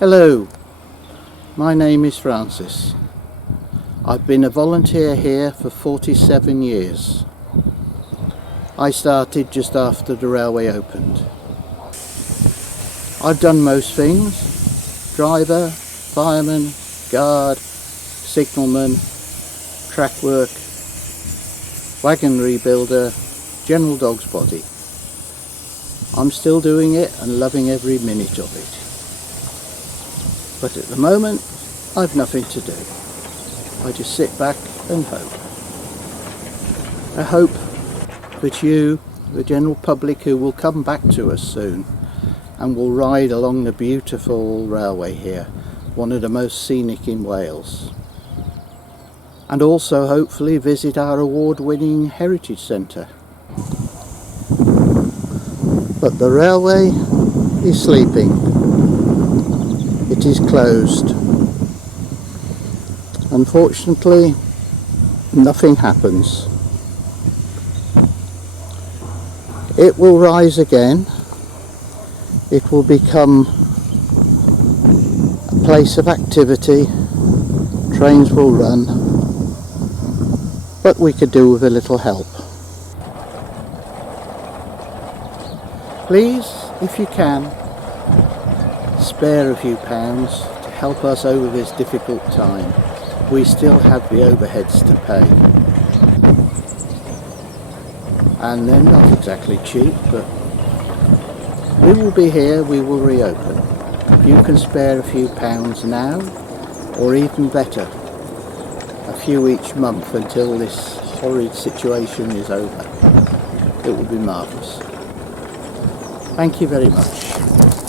Hello, my name is Francis. I've been a volunteer here for 47 years. I started just after the railway opened. I've done most things: driver, fireman, guard, signalman, track work, wagon rebuilder, general dog's body. I'm still doing it and loving every minute of it. But at the moment, I've nothing to do. I just sit back and hope. I hope that you, the general public, who will come back to us soon and will ride along the beautiful railway here, one of the most scenic in Wales. And also hopefully visit our award-winning Heritage Centre. But the railway is sleeping. It is closed. Unfortunately, nothing happens. It will rise again. It will become a place of activity. Trains will run. But we could do with a little help. Please, if you can, spare a few pounds to help us over this difficult time. We still have the overheads to pay. And they're not exactly cheap, but we will be here, we will reopen. If you can spare a few pounds now, or even better, a few each month until this horrid situation is over, it will be marvellous. Thank you very much.